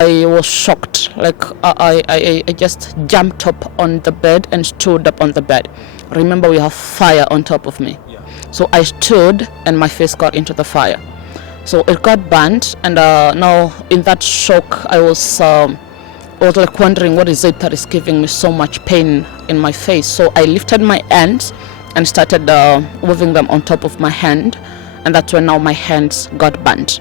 I was shocked. Like I just jumped up on the bed and stood up on the bed. Remember, we have fire on top of me. Yeah. So I stood and my face got into the fire. So it got burnt, and now in that shock, I was like wondering what is it that is giving me so much pain in my face. So I lifted my hands and started moving them on top of my hand, and that's when now my hands got burnt.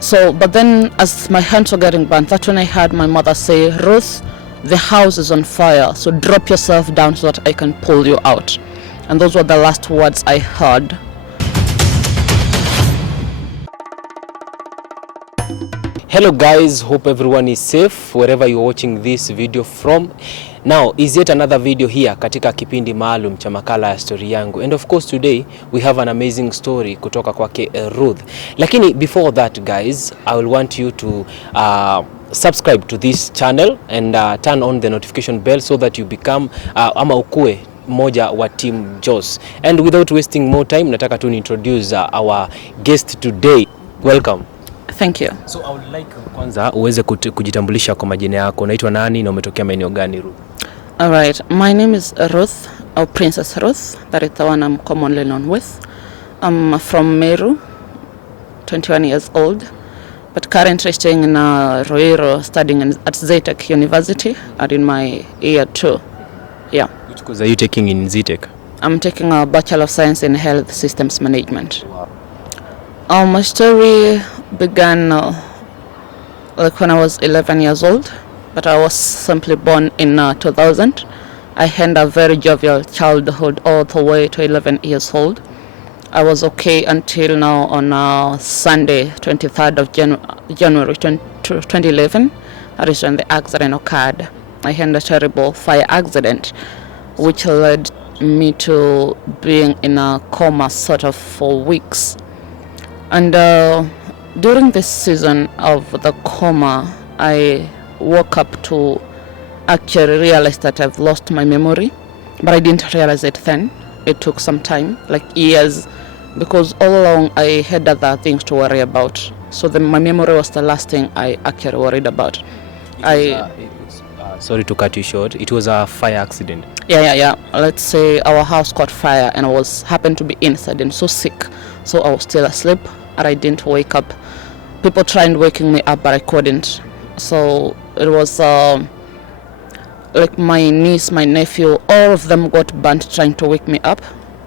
So, but then as my hands were getting burnt, that's when I heard my mother say, "Ruth, the house is on fire, so drop yourself down so that I can pull you out." And those were the last words I heard. Hello guys, hope everyone is safe wherever you're watching this video from. Now is yet another video here katika kipindi maalum cha makala ya story yangu, and of course today we have an amazing story kutoka kwake Ruth. Lakini before that guys, I will want you to subscribe to this channel and turn on the notification bell so that you become ama ukue moja wa team Joss. And without wasting more time, nataka tu introduce our guest today. Welcome. Thank you. So I would like kwanza uweze kujitambulisha kwa majina yako. Unaitwa nani na umetokea maeneo gani, Ruth? All right. My name is Ruth, or Princess Ruth. That is the one I'm commonly known with. I'm from Meru, 21 years old, but currently staying in Ruiru, studying at Zetech University, and in my year 2. Yeah. Which course are you taking in Zetech? I'm taking a Bachelor of Science in Health Systems Management. Wow. My story began like when I was 11 years old, but I was simply born in 2000. I had a very jovial childhood all the way to 11 years old. I was okay until now on Sunday, 23rd of January 2011. That is when the accident occurred. I had a terrible fire accident, which led me to being in a coma sort of for weeks. And during this season of the coma, I woke up to actually realize that I've lost my memory, but I didn't realize it then. It took some time, like years, because all along I had other things to worry about. So my memory was the last thing I actually worried about. Sorry to cut you short. It was a fire accident. Yeah. Let's say our house caught fire and I happened to be inside and so sick. So I was still asleep and I didn't wake up. People tried waking me up, but I couldn't. So it was like my niece, my nephew, all of them got burnt trying to wake me up.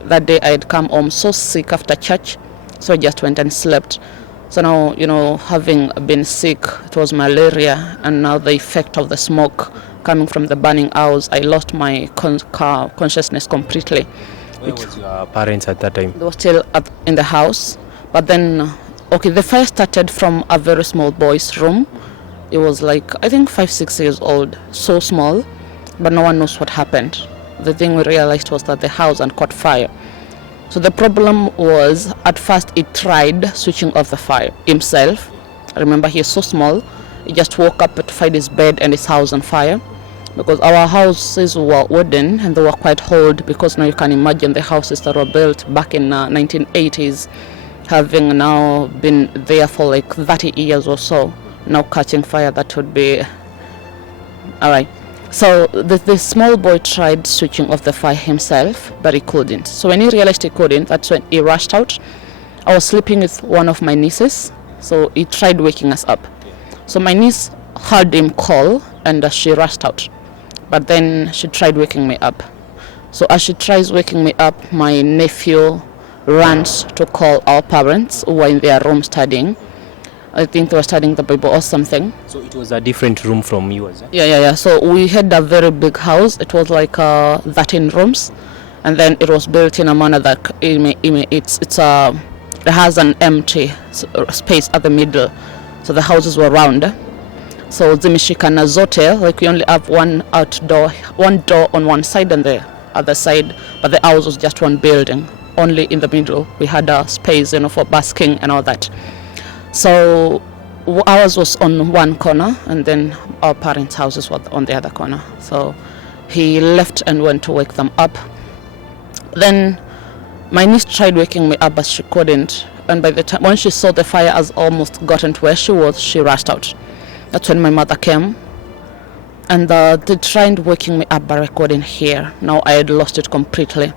That day I had come home so sick after church, so I just went and slept. So now, having been sick, it was malaria, and now the effect of the smoke coming from the burning house, I lost my consciousness completely. Where was your parents at that time? They were still in the house, but then, the fire started from a very small boy's room. It was like, I think 5-6 years old, so small, but no one knows what happened. The thing we realized was that the house had caught fire. So the problem was, at first he tried switching off the fire himself. Remember, he's so small. He just woke up to find his bed and his house on fire. Because our houses were wooden and they were quite old, because now you can imagine the houses that were built back in 1980s having now been there for like 30 years or so, now catching fire. That would be... Alright. So the small boy tried switching off the fire himself, but he couldn't. So when he realized he couldn't, that's when he rushed out. I was sleeping with one of my nieces, so he tried waking us up. So my niece heard him call and she rushed out. But then she tried waking me up. So as she tries waking me up, my nephew runs to call our parents who were in their room studying. I think they were studying the Bible or something. So it was a different room from yours? Eh? Yeah. So we had a very big house. It was like 13 rooms, and then it was built in a manner that it has an empty space at the middle. So the houses were round. So zimeshikana zote, like we only have one door on one side and the other side, but the house was just one building. Only in the middle we had a space, for basking and all that. So ours was on one corner, and then our parents' houses were on the other corner. So he left and went to wake them up. Then my niece tried waking me up, but she couldn't. And by the time when she saw the fire has almost gotten to where she was, she rushed out. That's when my mother came, and they tried waking me up by recording here. Now I had lost it completely.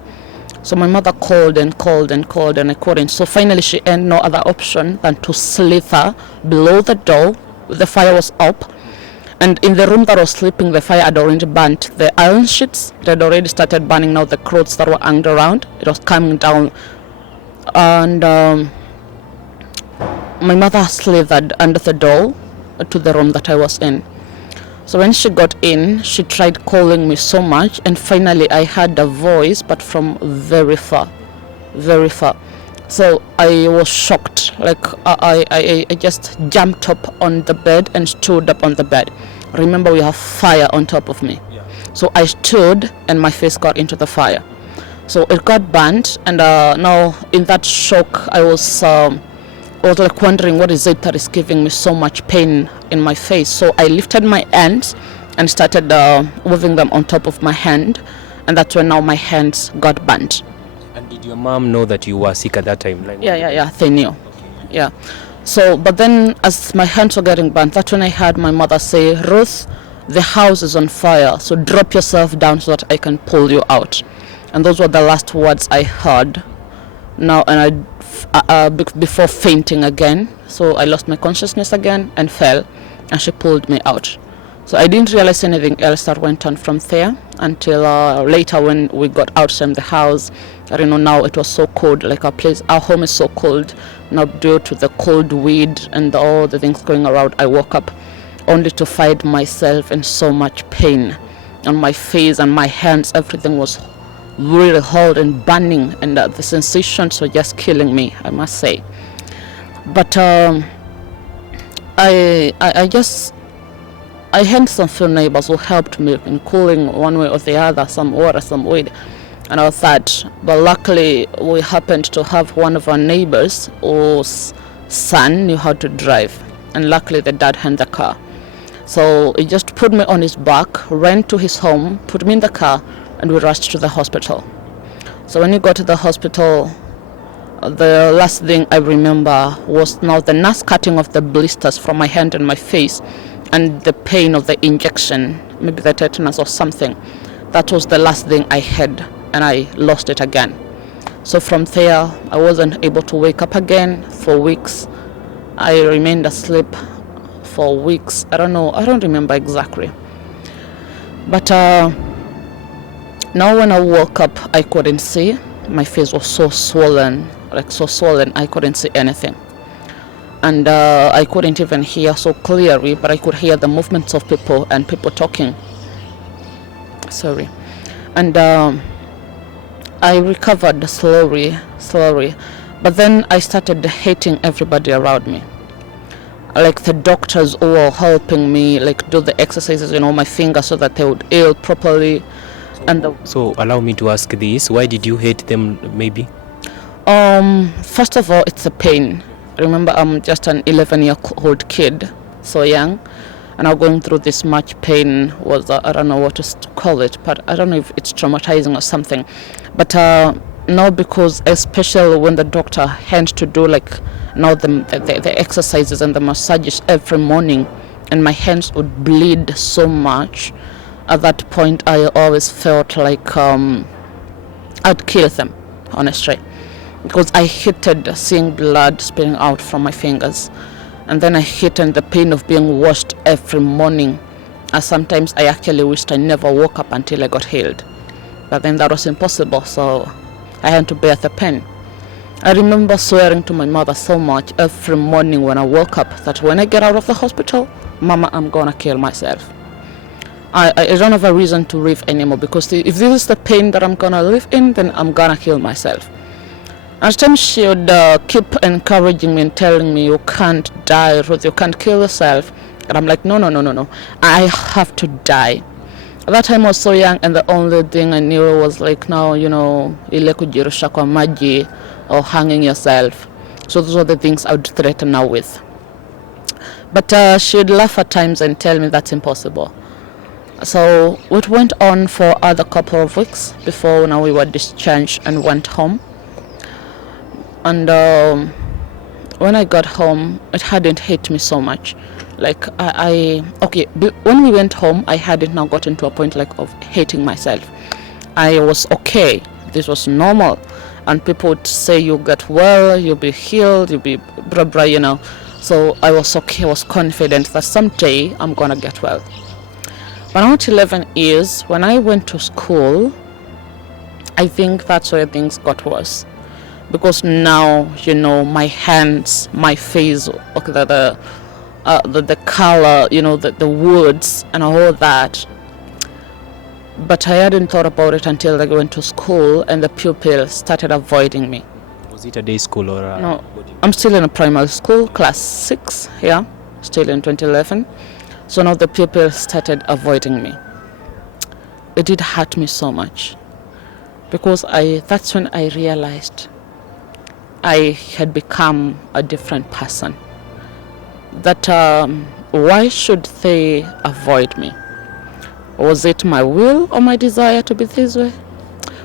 So my mother called and called and called, and I couldn't. So finally she had no other option than to slither below the door. The fire was up, and in the room that I was sleeping, the fire had already burnt the iron sheets. It had already started burning now the clothes that were hanged around. It was coming down, and my mother slithered under the door to the room that I was in. So when she got in, she tried calling me so much, and finally I heard a voice, but from very far, very far. So I was shocked. Like I just jumped up on the bed and stood up on the bed. Remember, we have fire on top of me. Yeah. So I stood, and my face got into the fire. So it got burnt, and now in that shock, I was like wondering what is it that is giving me so much pain in my face. So I lifted my hands and started moving them on top of my hand, and that's when now my hands got burnt. And did your mom know that you were sick at that time? Like, Yeah, they knew. Yeah. So, but then as my hands were getting burnt, that's when I heard my mother say, "Ruth, the house is on fire, so drop yourself down so that I can pull you out." And those were the last words I heard. Now, and before fainting again, so I lost my consciousness again and fell, and she pulled me out. So I didn't realize anything else that went on from there until later when we got out from the house. I don't know, now it was so cold, like our home is so cold now due to the cold wind and all the things going around. I woke up only to find myself in so much pain on my face and my hands. Everything was really hot and burning, and the sensations were just killing me, I must say. But I had some few neighbors who helped me in cooling one way or the other, some water, some weed, and all that. But luckily, we happened to have one of our neighbors whose son knew how to drive, and luckily the dad had the car. So he just put me on his back, ran to his home, put me in the car, and we rushed to the hospital. So when we got to the hospital, the last thing I remember was now the nurse cutting off the blisters from my hand and my face, and the pain of the injection, maybe the tetanus or something. That was the last thing I had, and I lost it again. So from there, I wasn't able to wake up again for weeks. I remained asleep for weeks. I don't remember exactly. But now when I woke up, I couldn't see. My face was so swollen, I couldn't see anything. And I couldn't even hear so clearly, but I could hear the movements of people and people talking. Sorry. And I recovered slowly. But then I started hating everybody around me. Like the doctors who were helping me, like do the exercises in all my fingers so that they would heal properly. So allow me to ask this: why did you hate them? Maybe. First of all, it's the pain. Remember, I'm just an 11-year-old kid, so young, and I'm going through this much pain. Was I don't know what to call it, but I don't know if it's traumatizing or something. But now, because especially when the doctor had to do like now the exercises and the massages every morning, and my hands would bleed so much. At that point, I always felt like I'd kill them, honestly, because I hated seeing blood spilling out from my fingers, and then I hated the pain of being washed every morning. And sometimes I actually wished I never woke up until I got healed, but then that was impossible, so I had to bear the pain. I remember swearing to my mother so much every morning when I woke up that when I get out of the hospital, Mama, I'm gonna kill myself. I don't have a reason to live anymore, because if this is the pain that I'm gonna live in, then I'm gonna kill myself. And times she would keep encouraging me and telling me, you can't die, Ruth, you can't kill yourself. And I'm like, no, I have to die. At that time I was so young, and the only thing I knew was like, now, ile kujirusha kwa maji or hanging yourself. So those were the things I would threaten her with. But she would laugh at times and tell me that's impossible. So it went on for other couple of weeks before now we were discharged and went home. And when I got home, it hadn't hit me so much. Like when we went home, I hadn't now gotten to a point like of hating myself. I was okay. This was normal, and people would say you'll get well, you'll be healed, you'll be blah blah, you know. So I was okay. I was confident that someday I'm gonna get well. But not 11 years, when I went to school, I think that's where things got worse. Because now, you know, my hands, my face, okay, the color, you know, the words and all that. But I hadn't thought about it until I went to school and the pupils started avoiding me. Was it a day school or a... No, I'm still in a primary school, class 6, yeah, still in 2011. So now the pupils started avoiding me. It did hurt me so much because that's when I realized I had become a different person. That why should they avoid me? Was it my will or my desire to be this way?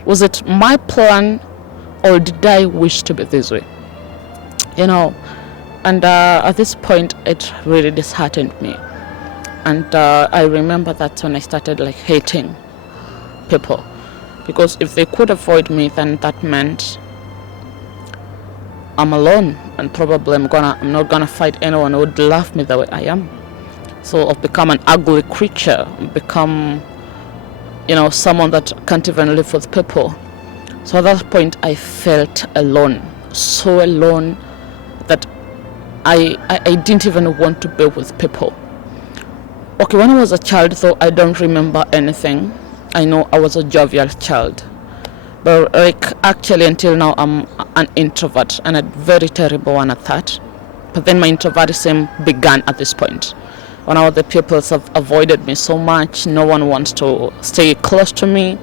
Was it my plan or did I wish to be this way? You know, and at this point it really disheartened me. And I remember that's when I started like hating people, because if they could avoid me, then that meant I'm alone, and probably I'm not gonna fight anyone who would love me the way I am. So I've become an ugly creature, become, you know, someone that can't even live with people. So at that point I felt alone, so alone that I didn't even want to be with people. Okay, when I was a child, though, I don't remember anything. I know I was a jovial child. But like actually until now, I'm an introvert, and a very terrible one at that. But then my introvertism began at this point. When all the pupils have avoided me so much, no one wants to stay close to me.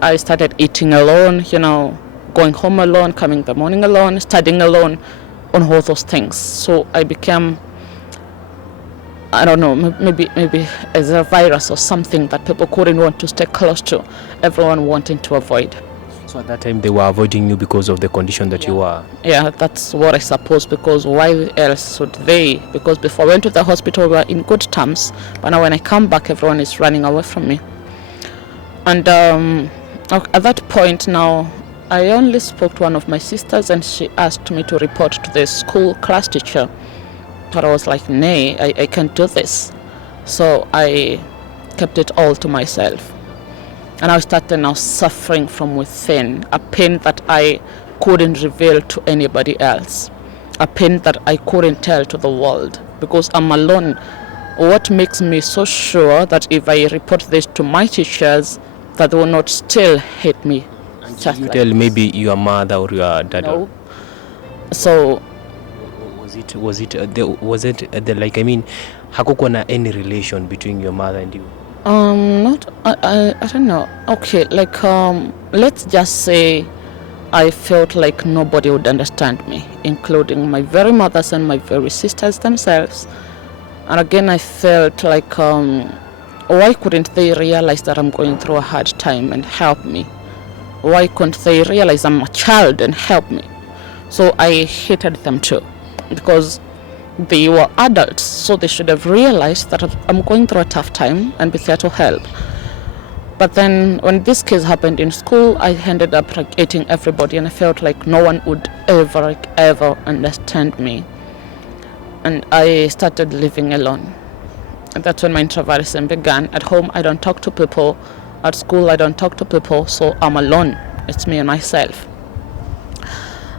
I started eating alone, you know, going home alone, coming in the morning alone, studying alone, on all those things. So I became, I don't know, maybe as a virus or something that people couldn't want to stay close to, everyone wanting to avoid. So at that time they were avoiding you because of the condition that you were? Yeah, that's what I suppose, because why else would they? Because before I went to the hospital we were in good terms, but now when I come back everyone is running away from me. And at that point now, I only spoke to one of my sisters and she asked me to report to the school class teacher. But I was like, nay, I can't do this. So I kept it all to myself. And I started now suffering from within, a pain that I couldn't reveal to anybody else, a pain that I couldn't tell to the world, because I'm alone. What makes me so sure that if I report this to my teachers, that they will not still hate me? Just you like tell this. Maybe your mother or your dad? No. So was it like, I mean, hakukuwa na any relation between your mother and you? Not I don't know. Okay, like let's just say I felt like nobody would understand me, including my very mothers and my very sisters themselves. And again I felt like why couldn't they realize that I'm going through a hard time and help me? Why couldn't they realize I'm a child and help me? So I hated them too, because they were adults, so they should have realized that I'm going through a tough time and be there to help. But then when this case happened in school, I ended up like hating everybody, and I felt like no one would ever understand me. And I started living alone. And that's when my introversion began. At home I don't talk to people, at school I don't talk to people, so I'm alone. It's me and myself.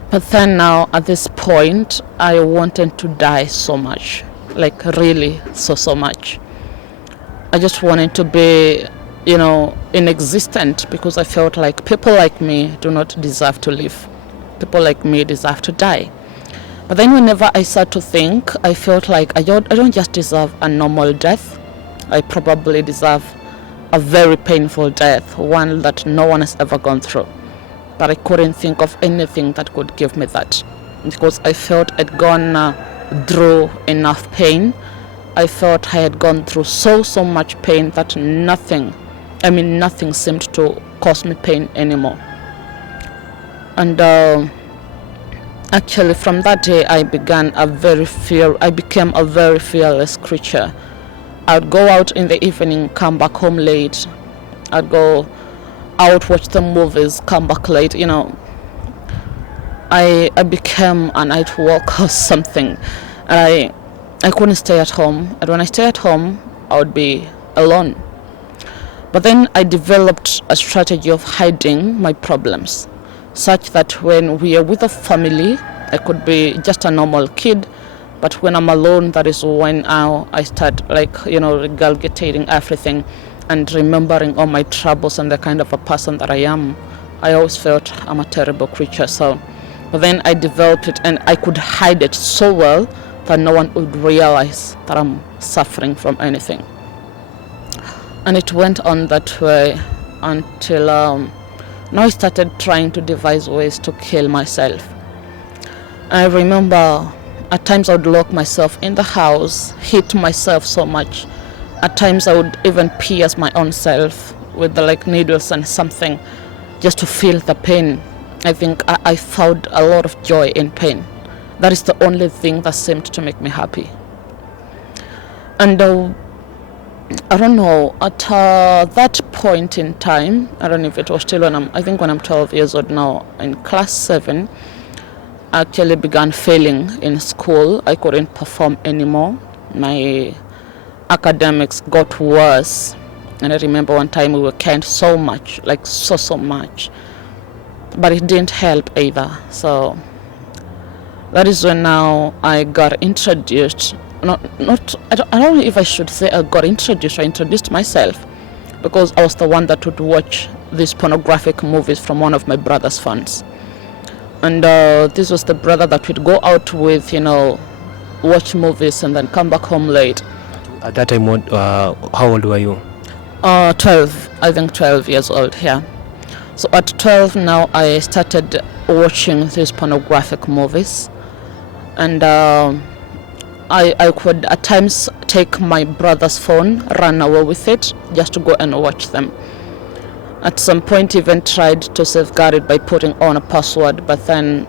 But then now at this point I wanted to die so much, like really so much. I just wanted to be, you know, inexistent, because I felt like people like me do not deserve to live. People like me deserve to die. But then whenever I start to think, I felt like I don't just deserve a normal death. I probably deserve a very painful death, one that no one has ever gone through. But I couldn't think of anything that could give me that, because I felt I'd gone through enough pain. I felt I had gone through so much pain that nothing seemed to cause me pain anymore. And Actually, from that day, I became a very fearless creature. I'd go out in the evening, come back home late. I'd go out, watch the movies, come back late. I became a night walker or something. I couldn't stay at home. And when I stay at home, I would be alone. But then I developed a strategy of hiding my problems, such that when we are with a family, I could be just a normal kid, but when I'm alone, that is when I start regurgitating everything and remembering all my troubles and the kind of a person that I am. I always felt I'm a terrible creature. But then I developed it, and I could hide it so well that no one would realize that I'm suffering from anything. And it went on that way until now I started trying to devise ways to kill myself. I remember at times I would lock myself in the house, hit myself so much. At times I would even pierce my own self with the needles and something just to feel the pain. I think I found a lot of joy in pain. That is the only thing that seemed to make me happy. And I don't know, at that point in time, I don't know if it was still when I'm 12 years old now, in class 7, I actually began failing in school. I couldn't perform anymore. My academics got worse. And I remember one time we were canned so much, so much. But it didn't help either. So that is when now I got introduced. I don't know if I should say I got introduced. I introduced myself because I was the one that would watch these pornographic movies from one of my brother's phones. And this was the brother that would go out with, watch movies and then come back home late. At that time, how old were you? 12, I think 12 years old, yeah. So at 12 now I started watching these pornographic movies. And I could at times take my brother's phone, run away with it, just to go and watch them. At some point even tried to safeguard it by putting on a password, but then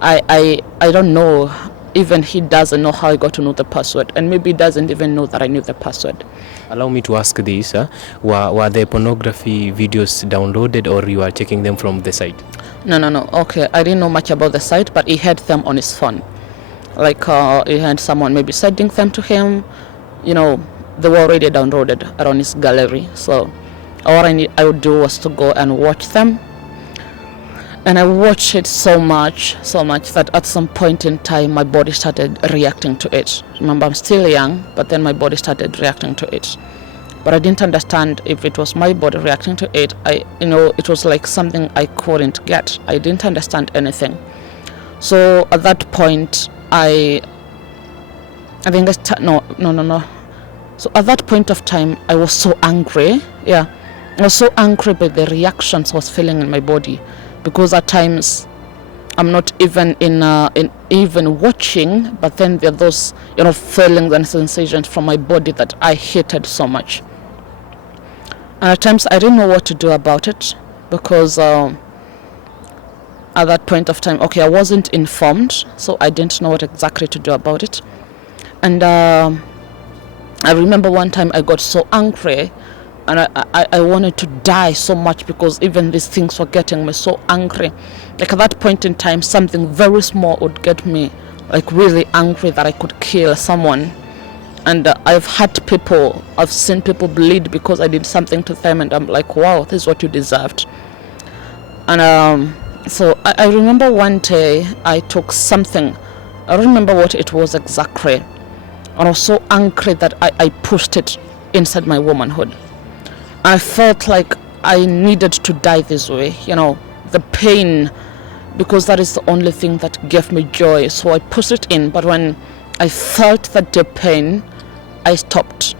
I don't know, even he doesn't know how I got to know the password, and maybe he doesn't even know that I knew the password. Allow me to ask this, were the pornography videos downloaded or you are checking them from the site? No, okay, I didn't know much about the site, but he had them on his phone. He had someone maybe sending them to him, they were already downloaded around his gallery. So all I would do was to go and watch them. And I watched it so much that at some point in time my body started reacting to it. Remember, I'm still young, but then my body started reacting to it. But I didn't understand if it was my body reacting to it. It was like something I couldn't get. I didn't understand anything. So at that point, no. So at that point of time, I was so angry. Yeah, I was so angry by the reactions I was feeling in my body, because at times I'm not even in even watching, but then there are those feelings and sensations from my body that I hated so much. And at times I didn't know what to do about it, because at that point of time, I wasn't informed, so I didn't know what exactly to do about it. And I remember one time I got so angry, and I wanted to die so much, because even these things were getting me so angry. At that point in time, something very small would get me really angry that I could kill someone. And I've seen people bleed because I did something to them, and I'm like, wow, this is what you deserved. And so I remember one day I took something, I don't remember what it was exactly, and I was so angry that I pushed it inside my womanhood. I felt like I needed to die this way, the pain, because that is the only thing that gave me joy. So I pushed it in, but when I felt that the pain, I stopped.